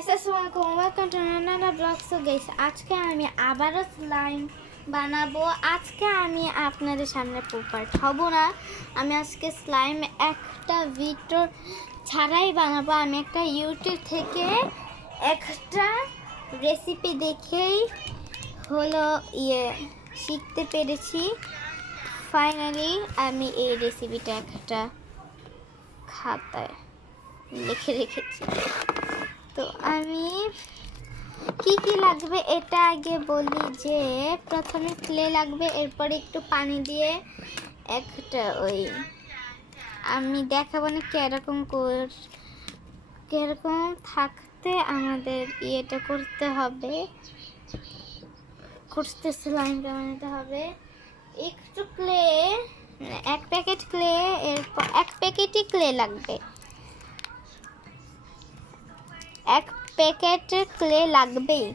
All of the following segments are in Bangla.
গাইস আসসালামু আলাইকুম ওয়েলকাম টু নানা ব্লগ। সো গাইস আজকে আমি আবারও স্লাইম বানাবো। আজকে আমি আপনাদের সামনে প্রপার্ট হব না, আমি আজকে স্লাইম একটা ভিডিও ছাড়াই বানাবো। আমি একটা ইউটিউব থেকে একটা রেসিপি দেখেই হলো শিখতে পেরেছি। ফাইনালি আমি এই রেসিপিটা একটা খাতায় লিখে রেখেছি। তো আমি কি কি লাগবে এটা আগে বলি, যে প্রথমে ক্লে লাগবে, এরপর একটু পানি দিয়ে একটা আমি দেখাবো না কিরকম থাকতে আমাদের ইয়েটা করতে হবে, স্লাইমটা বানাতে হবে। একটু ক্লে, এক প্যাকেট ক্লে, এরপর এক প্যাকেটই ক্লে লাগবে, এক প্যাকেট ক্লে লাগবেই।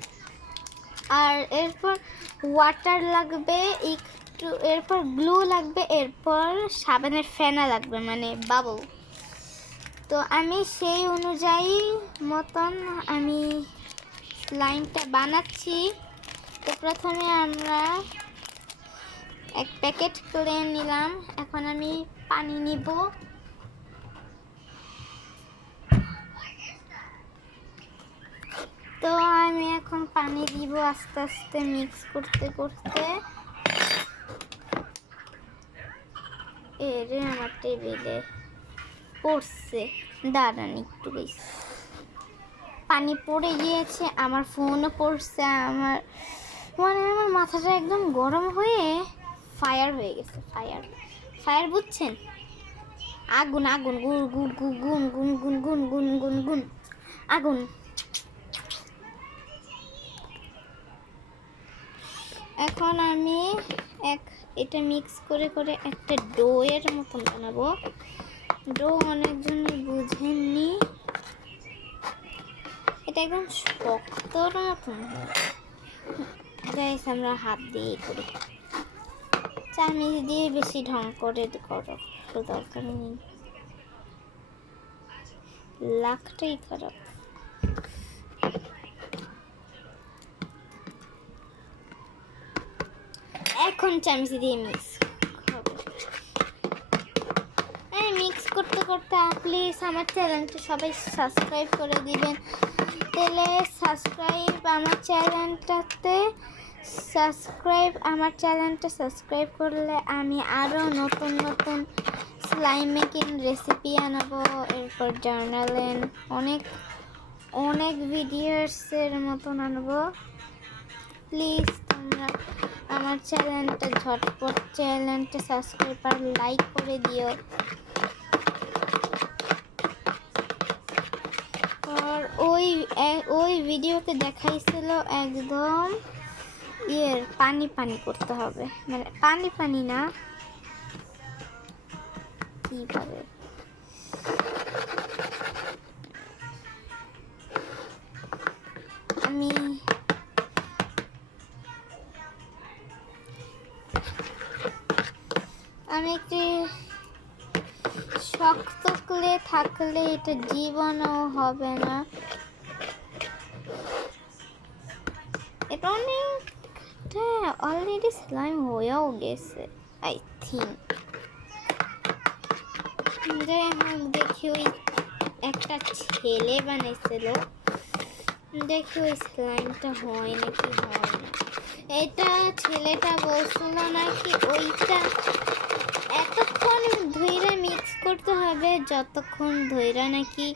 আর এরপর ওয়াটার লাগবে একটু, এরপর গ্লু লাগবে, এরপর সাবানের ফেনা লাগবে মানে বাবল। তো আমি সেই অনুযায়ী মতন আমি স্লাইমটা বানাচ্ছি। তো প্রথমে আমরা এক প্যাকেট ক্লে নিলাম, এখন আমি পানি নিব। তো আমি এখন পানি দিব আস্তে আস্তে মিক্স করতে করতে। এরে আমার টেবিলে পড়ছে, দাঁড়ান একটু বেশি পানি পড়ে গিয়েছে, আমার ফোনও পড়ছে, আমার মাথাটা একদম গরম হয়ে ফায়ার হয়ে গেছে। ফায়ার বুঝছেন? আগুন আগুন গুন গুন গুন গুন গুন গুন গুন গুন গুন আগুন। এখন আমি এটা মিক্স করে করে একটা ডোয়ের মতন বানাবো। ডো অনেকজন বুঝেননি, এটা একদম শক্তর মতন গাইস, আমরা হাত দিয়ে করি, চামিচ দিয়ে বেশি ঢং করে করো দরকার নেই, লাখটাই খারাপ। এখন চামচ দিয়ে মিক্স করতে করতে প্লিজ আমার চ্যানেলটা সবাই সাবস্ক্রাইব করে দিবেন। তাহলে আমার চ্যানেলটা সাবস্ক্রাইব করলে আমি আরও নতুন নতুন স্লাইম মেকিং রেসিপি আনাবো, এরপর জার্নালেন অনেক ভিডিওসের মতন আনবো। প্লিজ তোমরা আমার চ্যানেলটা ঝটপট সাবস্ক্রাইব আর লাইক করে দিও। আর ওই ভিডিওতে দেখাইছিল একদম পানি পানি করতে হবে, মানে পানি পানি না, কিভাবে আমি একটি শক্ত ক্লে থাকলে এটা জীবনও হবে না। এটা অনেকটা অলরেডি স্লাইম হয়েও গেছে আই থিঙ্ক। যাই হোক, দেখি ওই একটা ছেলে বানাইছিল, দেখি ওই স্লাইমটা হয় নাকি হয় না। এটা ছেলেটা বলছিল নাকি ওইটা এতক্ষণ ধৈর্য মিক্স করতে হবে যতক্ষণ ধৈর্য নাকি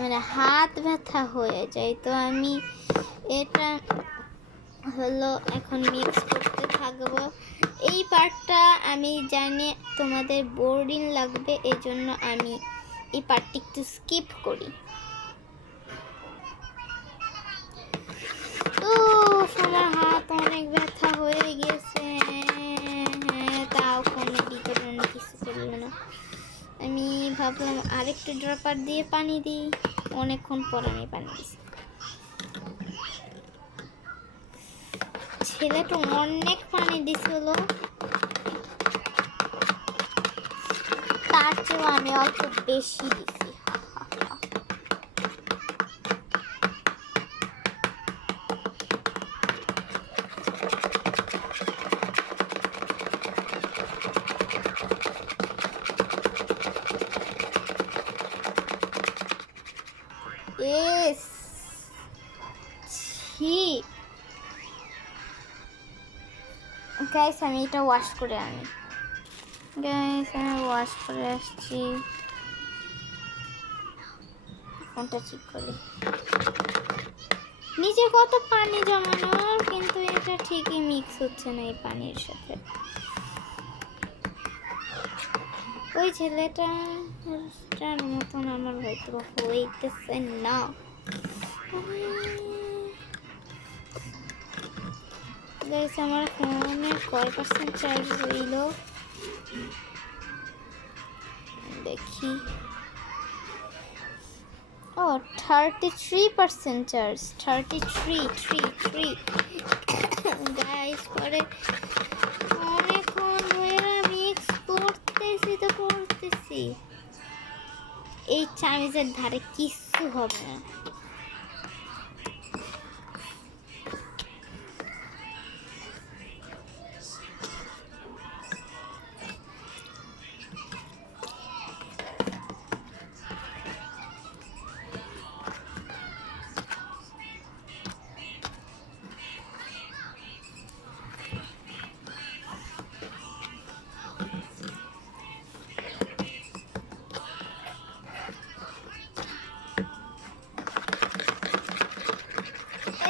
মানে হাত ব্যথা হয়ে যায়। তো আমি এটা হলো এখন মিক্স করতে থাকবো। এই পার্টটা আমি জানি তোমাদের বোরিং লাগবে, এজন্য আমি এই পার্টটি একটু স্কিপ করি। তো আমার হাত অনেক ব্যথা হয়ে গেছে, তাও কোনো ভিতরে কিছু করলো না। আমি ভাবলাম আরেকটু ড্রপার দিয়ে পানি দিই, অনেকক্ষণ পর আমি পানি দিছি। ছেলেটা অনেক পানি দিছিল, তার চেয়েও আমি অল্প বেশি দিছি। এস ছি গাইস, আমি এটা ওয়াশ করে আনি। গাইস, আমি ওয়াশ করে আসছি। ফোনটা ঠিক করি। নিচে কত পানি জমানো, কিন্তু এটা ঠিকই মিক্স হচ্ছে না এই পানির সাথে। ওই ছেলেটার মতন আমার হয়তো হইতেছে না। গাইস, আমার ফোনে কয় পার্সেন্ট চার্জ হইল দেখি। ও 33% চার্জ, 33 গাইস। পরে অনেকক্ষণ ধরে মিক্স করতেছি। এই চামিচের ধারে কিচ্ছু হবে না।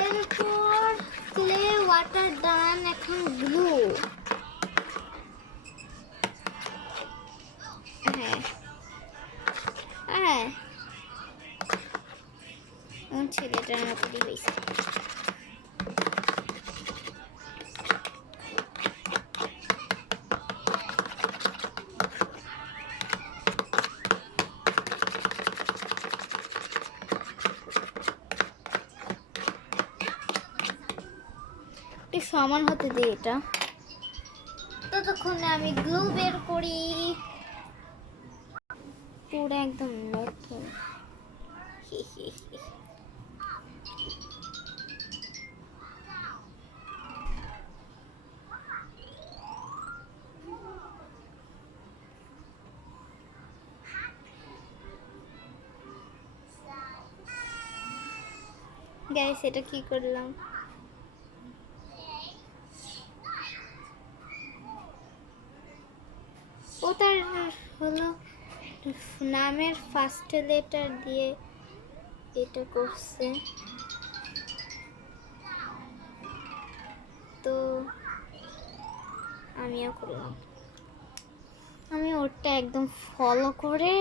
এরপর ক্লে ওয়াটার ডান, এখন গ্লু। হ্যাঁ, ছেলেটার মতোই হয়েছে। সমান হতে দিই এটা, ততক্ষণে আমি গ্লু বের করি। পুরো একদম নতুন। গাইস, এটা কি করলাম? ও তার হলো নামের ফার্স্ট লেটার দিয়ে এটা করছে, তো আমিও করলাম। আমি ওটা একদম ফলো করে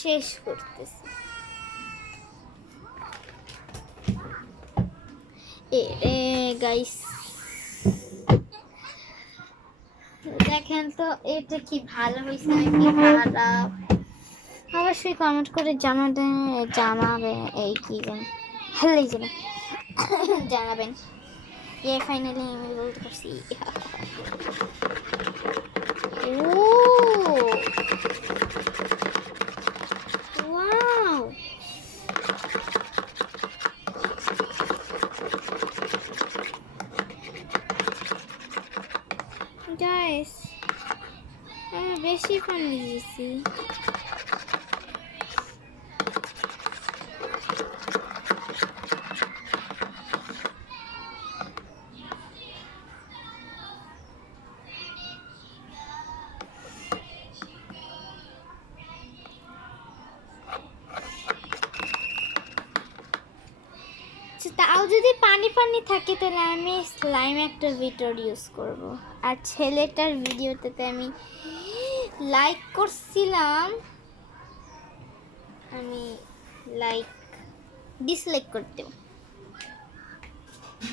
শেষ করতেছি। গাইস, দেখেন তো এটা কি ভালো হয়েছে নাকি খারাপ, অবশ্যই কমেন্ট করে জানাবেন। এই কি জানাবেন। ফাইনালি আমি বলতে পারছি। ওয়াও, গাইস, আমি বেশি পানি দিয়েছি। তাও যদি পানি পানি থাকে তাহলে আমি স্লাইম একটা ভিডিও ইউজ করব। আর ছেলেটার ভিডিওতে আমি লাইক করছিলাম, আমি লাইক ডিসলাইক করতে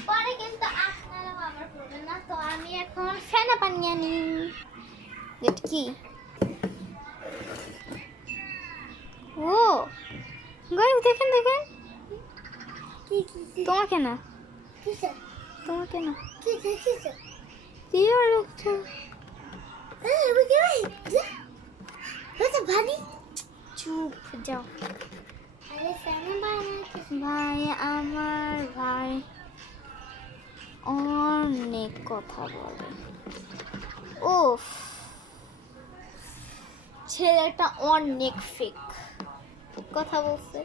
পরে, কিন্তু আপনারা আমার করবেন না। তো আমি এখন ফেনা পানি আনি। এটা কি? ও গাইস, দেখেন তোমাকে না, তোমাকে না, কি হচ্ছে? চুপ যাও ভাই, আমার ভাই অনেক কথা বলে। ওফ, ছেলেটা অনেক ফেক। কথা বলছে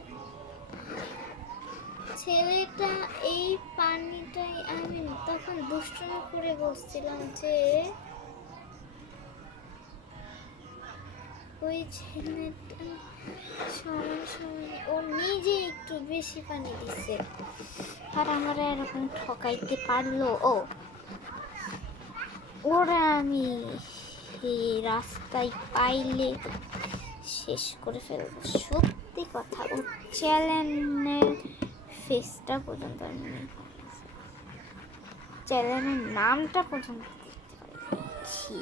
ছেলেটা। এই পানিটাই আমি তখন দুষ্টুমি করে বলছিলাম যে ওই ছেলেটা সমান সমান ও নিজে একটু বেশি পানি দিচ্ছে, আর আমরা এরকম ঠকাইতে পারলো। ওরা আমি এই রাস্তায় পাইলে শেষ করে ফেলবো। সত্যি কথা, ও চ্যানেলের ফেসটা পর্যন্ত আমি চ্যানেলের নামটা পর্যন্ত দেখতে পাচ্ছি।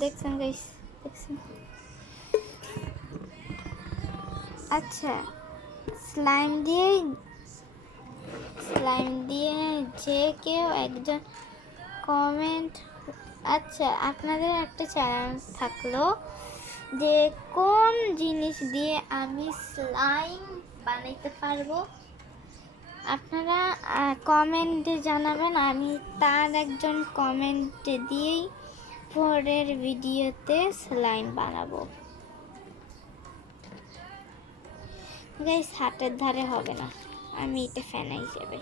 দেখছেন গাইস, দেখছেন? আচ্ছা, স্লাইম দিয়ে যে কেউ একজন কমেন্ট। আচ্ছা, আপনাদের একটা চ্যালেঞ্জ থাকলো যে কোন জিনিস দিয়ে আমি স্লাইম বানাইতে পারবো, আপনারা কমেন্টে জানাবেন। আমি তার একজন কমেন্টে দিয়েই পরের ভিডিওতে স্লাইম বানাবো। গাইস, হাতের ধারে হবে না, আমি এটা ফেনা হিসেবে।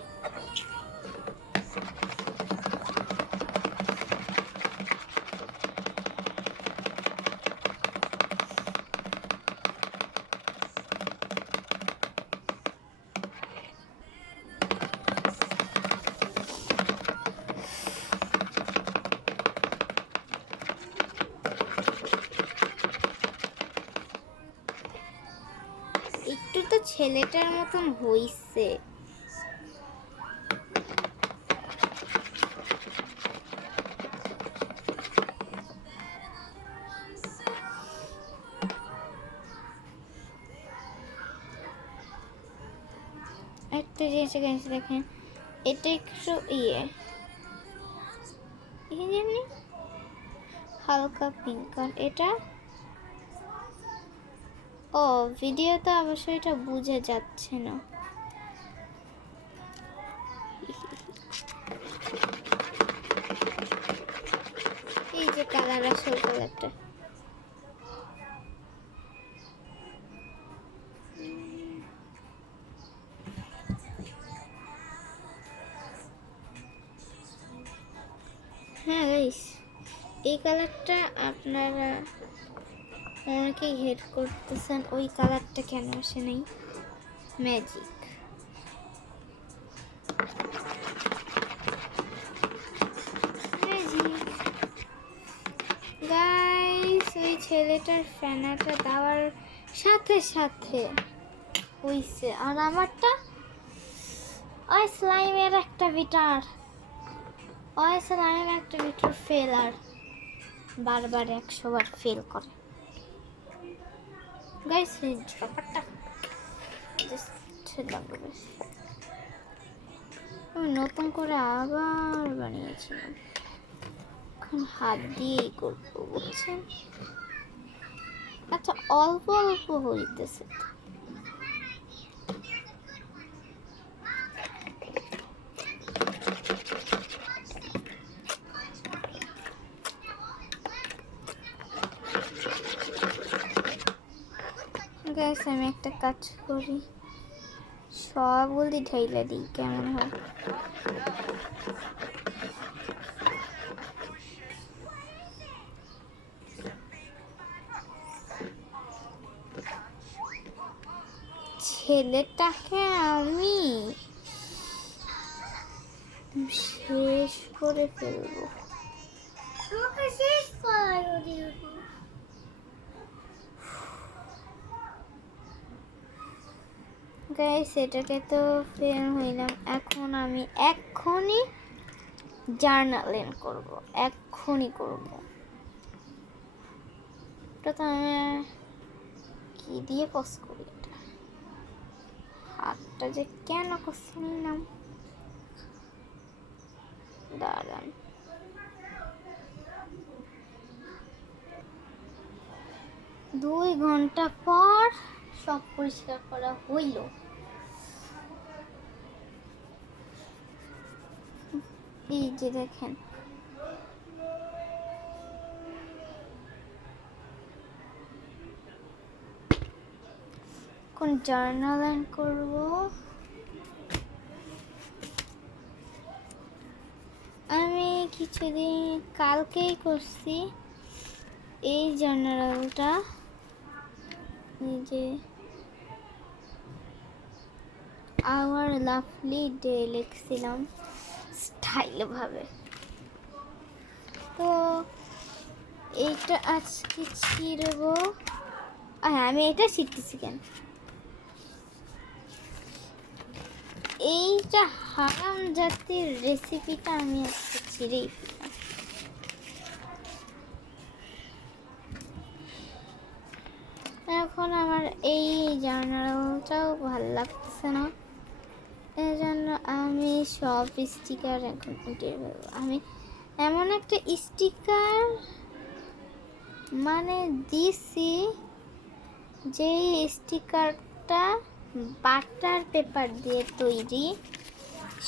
একটু তো ছেলেটার মতন হইছে। একটা জিনিস দেখেন, এটা একটু জানি হালকা পিঙ্ক, আর এটা ভিডিওতে অবশ্যই এটা বুঝে যাচ্ছে না। এই যে কালার, আসল কালারটা। হ্যাঁ গাইস, এই কালারটা আপনারা অনেকেই হেড করতেছেন, ওই কালারটা কেন আসে নাই। ম্যাজিক গাইস, ওই ছেলেটার ফ্যানাটা দেওয়ার সাথে সাথে হইছে, আর আমারটা ওই স্লাইমের একটা বিটার ফেল, আর বারবার 100 বার ফেল করে। গাইস, ব্যাপারটা লাগবে। আমি নতুন করে আবার বানিয়েছিলাম, এখন হাত দিয়েই করবো, বুঝছেন? আচ্ছা, অল্প অল্প হইতেছে। গাইস, আমি একটা কাজ করি, সবগুলি ঢাইলা দিই, কেমন হয়? ছেলেটাকে আমি শেষ করে ফেলবো। গাইস, এটাকে তো ফেল হইলাম। এখন আমি এক্ষুনি জার্নালিং করব, এক্ষুনি করব। প্রথমে কি দিয়ে পজ করি, এটা হাতটা যে কেন কষ্ট নিলাম, দাঁড়ান। দুই ঘন্টা পর সব পরিষ্কার করা হইল। এই যে দেখেন, কোন জার্নাল করব। আমি কিছুদিন কালকেই করছি এই জার্নালটা, এই যে আওয়ার লাভলি ডে লিখছিলাম স্টাইল ভাবে। তো এইটা আজকে ছিড়বো। হ্যাঁ, আমি এটা শিখতেছি কেন, এইটা হারাম জাতির রেসিপিটা আমি আজকে ছিঁড়েই ফেললাম। এখন আমার এই জার্নালটাও ভালো লাগতেছে না, এই জন্য আমি সব স্টিকার এখন উঠে ফেলবো। আমি এমন একটা স্টিকার মানে দিছি, যে স্টিকারটা বাটার পেপার দিয়ে তৈরি,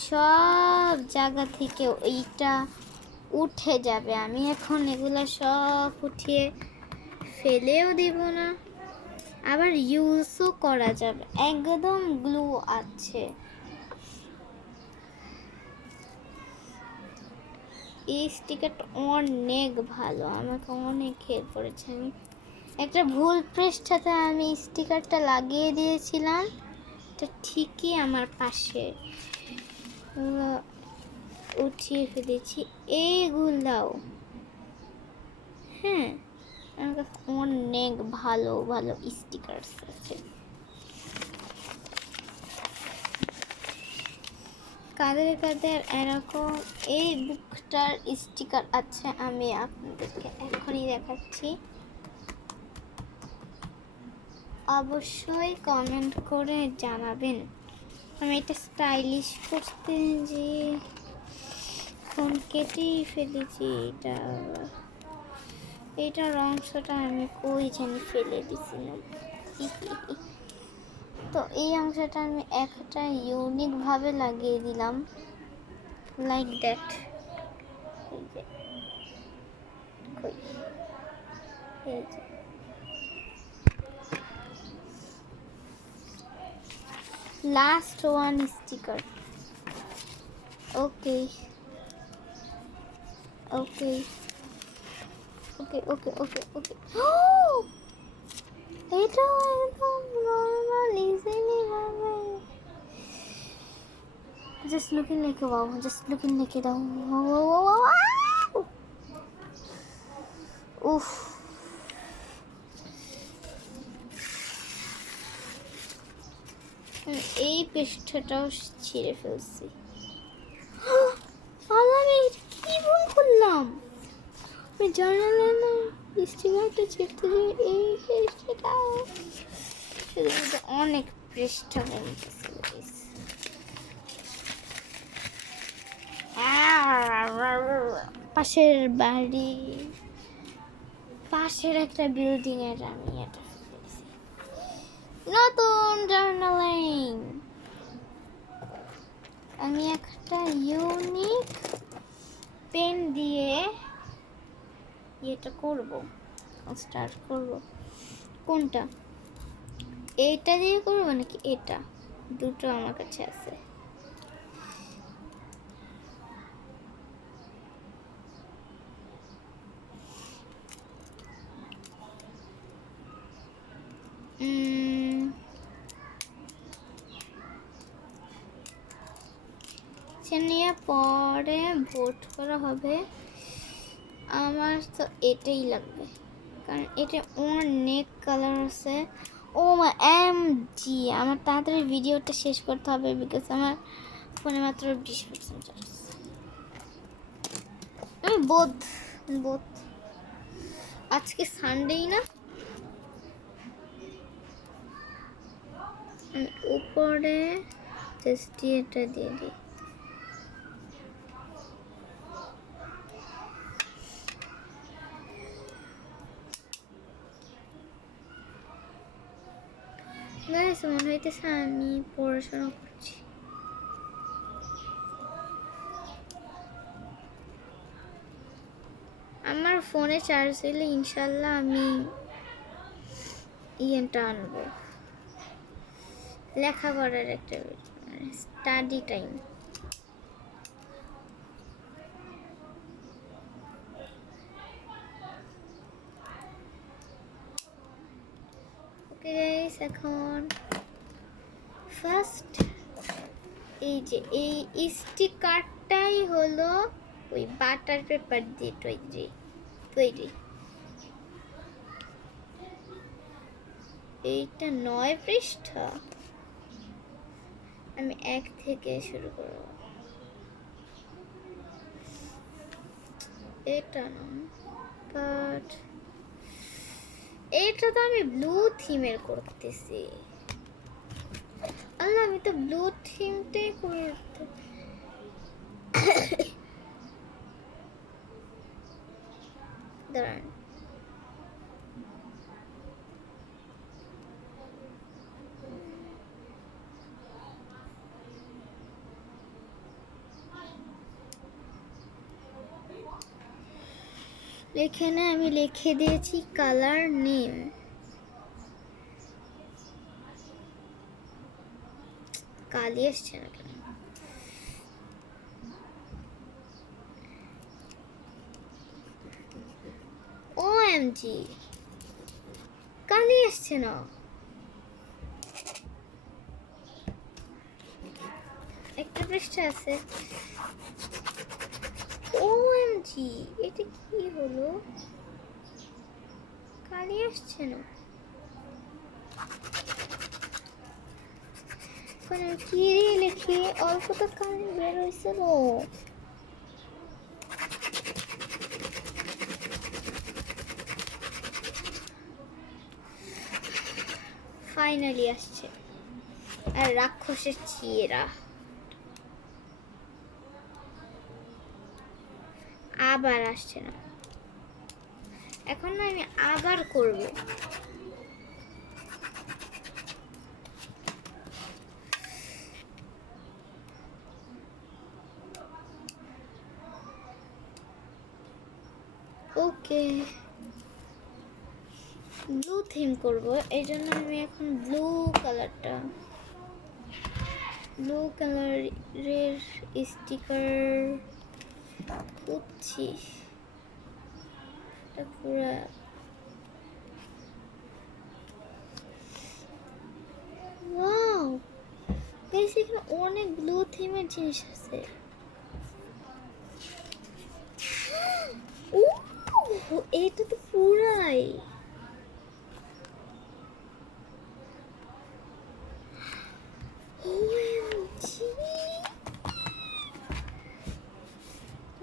সব জায়গা থেকে ওইটা উঠে যাবে। আমি এখন এগুলো সব উঠিয়ে ফেলেও দিব না, আবার ইউজও করা যাবে, একদম গ্লু আছে। এই স্টিকারটা অনেক ভালো, আমাকে অনেক হেল্প করেছে। আমি একটা ভুল পৃষ্ঠাতে আমি স্টিকারটা লাগিয়ে দিয়েছিলাম, এটা ঠিকই আমার পাশে উঠিয়ে ফেলেছি। এইগুলাও হ্যাঁ, আমার কাছে অনেক ভালো ভালো স্টিকার আছে। কাদের কাদের এরকম এই বুকটার স্টিকার আছে আমি আপনাদেরকে এখনই দেখাচ্ছি, অবশ্যই কমেন্ট করে জানাবেন। আমি এটা স্টাইলিশ করতে যে ফোন কেটেই ফেলেছি, এটার অংশটা আমি কই জানি ফেলে দিছিলাম। তো এই অংশটা আমি একটা ইউনিক ভাবে লাগিয়ে দিলাম, like that. Last one sticker. Okay okay okay okay okay okay এটা একদম নরমাল ইজিলি হবে। Just looking like a wow, just looking like a wow. Oof. এই পৃষ্ঠাটাও ছিঁড়ে ফেলছি। আমি কি ভুল করলাম, আমি জার্নালে না স্টিকারটা ছিঁড়তে এই পৃষ্ঠাটা অনেক পৃষ্ঠা কমতেছে। পাশের বাড়ি, পাশের একটা বিল্ডিং এর আমি এটা নতুন জার্নালিং। আমি একটা ইউনিক পেন দিয়ে এটা করব, স্টার্ট করব। কোনটা, এইটা দিয়ে করব নাকি এটা? দুটো আমার কাছে আছে। নিয়ে পরে ভোট করা হবে। আমার তো এটাই লাগবে, কারণ এটা অনেক কালার আছে। ও এম জি, আমার তাড়াতাড়ি ভিডিওটা শেষ করতে হবে, বিকজ আমার ফোনে মাত্র 20% চার্জ। আমি বোধ আজকে সানডেই না, আমি উপরে জাস্ট এটা দিয়ে দিই। গাইস, মনে হইতেছে আমি পড়াশোনা করছি। আমার ফোনে চার্জ দিলে ইনশাল্লাহ আমি ইয়েটা আনবো, লেখাপড়ার একটা স্টাডি টাইম। ওকে গাইস, এখন ফার্স্ট এই যে এই স্টিকারটাই হলো ওই বাটার পেপার দিয়ে তৈরি। এইটা 9 পৃষ্ঠা, আমি 1 থেকে শুরু করব। এটা না, বাট এটা তো আমি ব্লু থিমের করতেছি। আল্লাহ, আমি তো ব্লু থিমটাই করতে দাঁড়ান। এখানে আমি লিখে দিয়েছি কালার নেম। কালি আসছে না কেন? ওএমজি, কালি আসছে না। একটা পৃষ্ঠা আছে। ওএমজি, এটা কি হলো? কালি আসছে না। কি রে লিখি, অল্প তো কালি বের হয়েছিল। ফাইনালি আসছে। আর রাক্ষসের চিয়েরা আবার আসছে না। এখন না আমি আবার করব। ওকে, ব্লু থিম করব, এই জন্য আমি এখন ব্লু কালারের স্টিকার খুঁজছি। এটা পুরা ওয়াও গাইস, এখানে অনেক ব্লু থিমের জিনিস আছে। ও, এটা তো পুরাই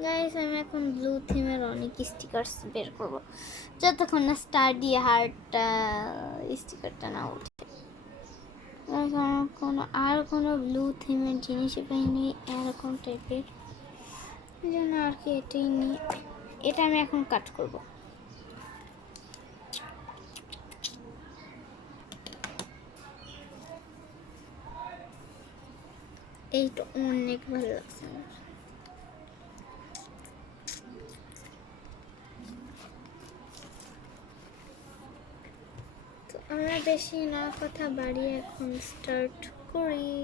গাইস। আমি এখন ব্লু থিমের অনেক স্টিকার বের করব, যতক্ষণ না স্টাডি হার্টটা স্টিকারটা না উঠে। কোনো ব্লু থিমের জিনিসই পাইনি এরকম টাইপের, এই জন্য আর কি এটাই নিয়ে এটা আমি এখন কাট করব। এইটা অনেক ভালো লাগছে আমার। তো আমরা বেশি না কথা বাড়িয়ে এখন স্টার্ট করি।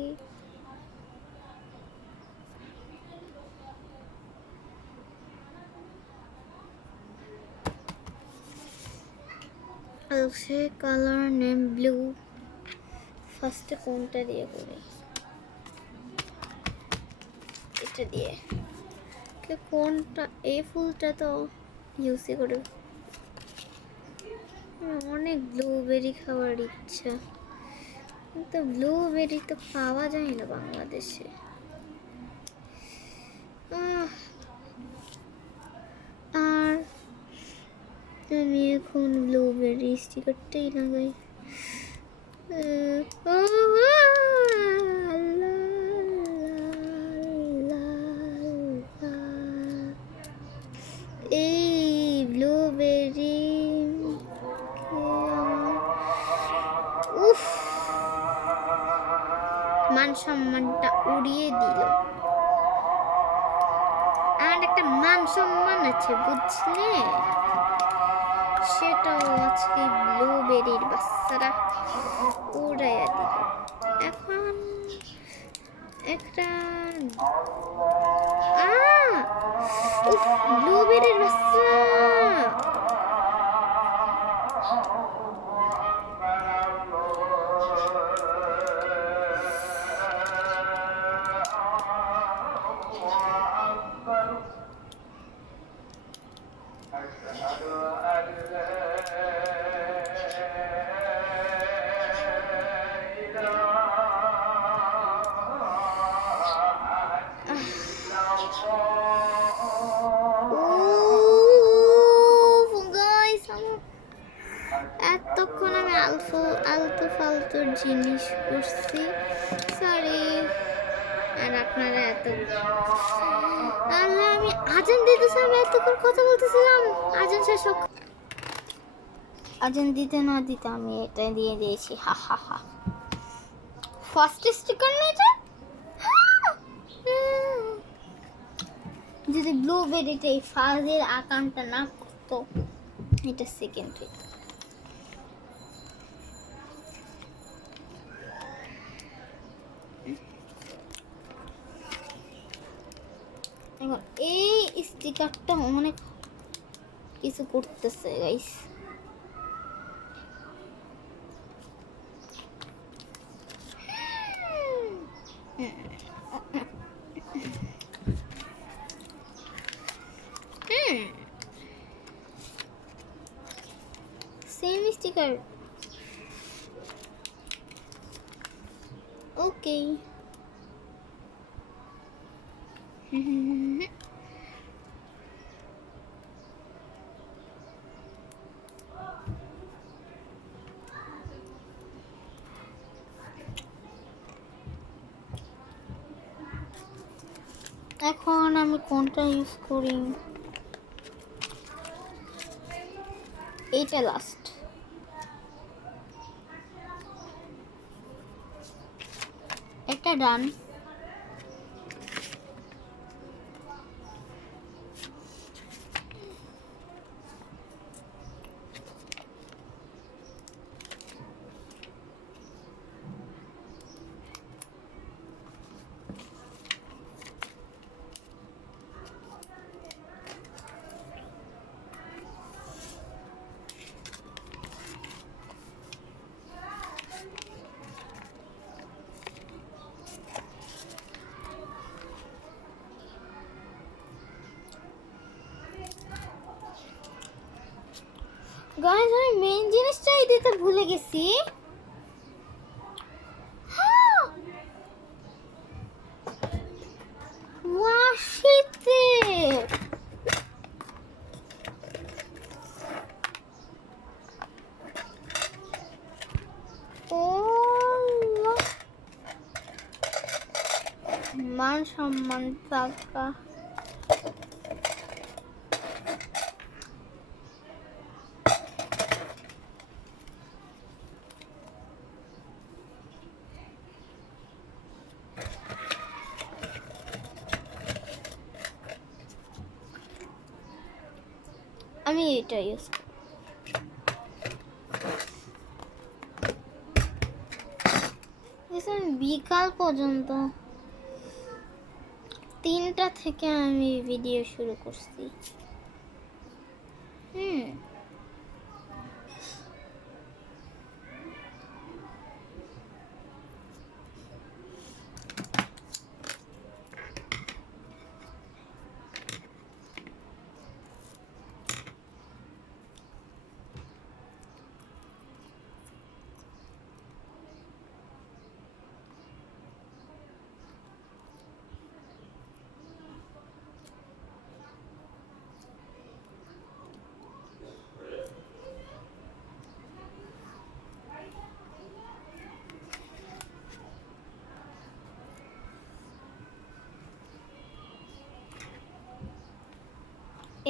কালার নেম ব্লু, ফার্স্টে কোনটা দিয়ে করি? এটা দিয়ে। কোনটা? এই ফুলটা তো ইউজই করে। অনেক ব্লুবেরি খাওয়ার ইচ্ছা, কিন্তু ব্লুবেরি তো পাওয়া যায় না বাংলাদেশে। আর আমি এখন ব্লুবেরি স্টিকারটাই লাগাই। এই ব্লুবেরি উফ, মান সম্মানটা উড়িয়ে দিল। আর একটা মান মান সম্মান আছে বুঝলে, সেটাও আজকে ব্লুবেরির বাচ্চারা উড়াইয়া দিল। এখন একটা ব্লুবেরির বাচ্চা এতক্ষণ আমি আলতু ফালতুর জিনিস করছি, সরি। আর আপনারা এত আল্লাহ, আমি আজান দিতেছি, আমি এতক্ষণ কথা বলতেছিলাম, আজান শেষ হোক। আজান দিতে না দিতে আমি এটা দিয়ে দিয়েছি, হা হা হা। ফার্স্ট স্টিকার না এটা, যদি ব্লুবেরিতে এই ফাজের আকামটা না করতো, এটা সেকেন্ড উইক। এখন এই স্টিকারটা অনেক কিছু করতেছে গাইস। সেম স্টিকার, ওকে। এখন আমি কোনটা ইউজ করি, এইটা লাস্ট। একটা ডান। গাইস, আমি মেইন জিনিসটাই দিতে ভুলে গেছি। ওয়াশিতে মান সম্মান থাকা। আমি এটা ইউজ করি। বিকাল পর্যন্ত 3টা থেকে আমি ভিডিও শুরু করছি।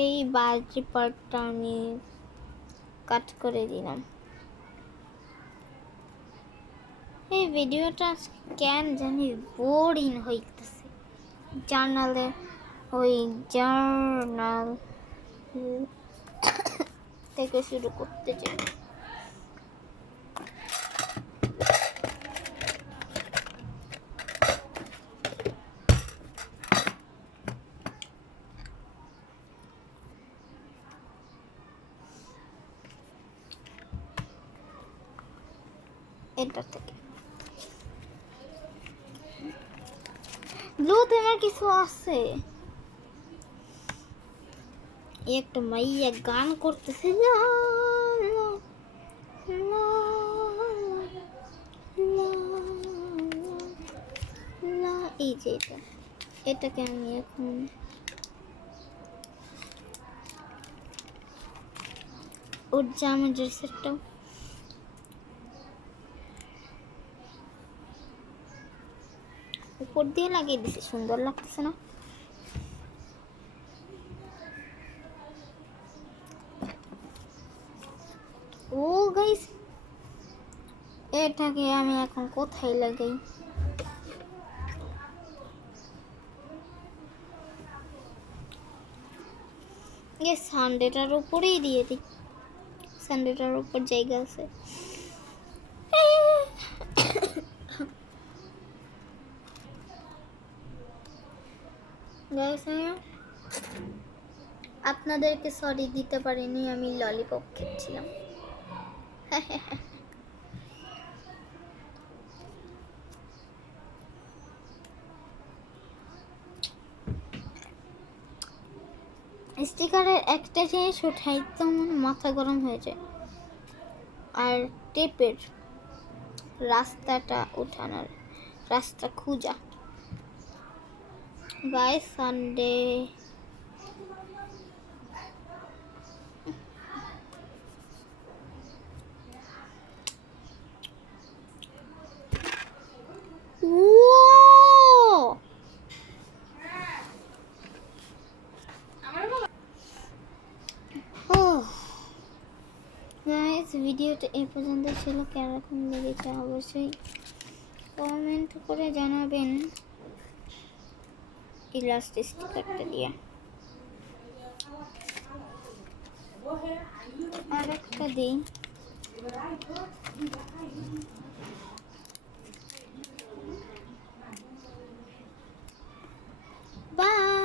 এই বাজি পার্টটা আমি কাট করে দিলাম। এই ভিডিওটা কেন জানি বোরিং হইতেছে। জার্নালে ওই জার্নাল থেকে শুরু করতে চাই। এটা থেকে ব্লু থিমের কিছু আছে। একটা মাইয়া গান করতেছে, লা লা লা লা লা। এই যে এটাকে আমি এখন ওর জামা ড্রেসেরটাও উপর দিয়ে লাগিয়ে দিছি, সুন্দর লাগতেছে না? ও গাইস, এটাকে আমি এখন কোথায় লাগাই? সানডেটার উপরেই দিয়ে দিই, সানডেটার উপর জায়গা আছে। গাইস, আপনাদেরকে সরি দিতে পারিনি, আমি ললিপপ খেয়েছিলাম। স্টিকারের একটা জিনিস উঠাইতে আমার মাথা গরম হয়ে যায়, আর টেপের রাস্তাটা উঠানোর রাস্তা খুঁজা। By Sunday. ভিডিওটা এই পর্যন্ত ছিল, কেরকম লেগেছে অবশ্যই কমেন্ট করে জানাবেন। এই লাস্ট স্টিকারটা দিয়ে আর একটা দিই। বাই।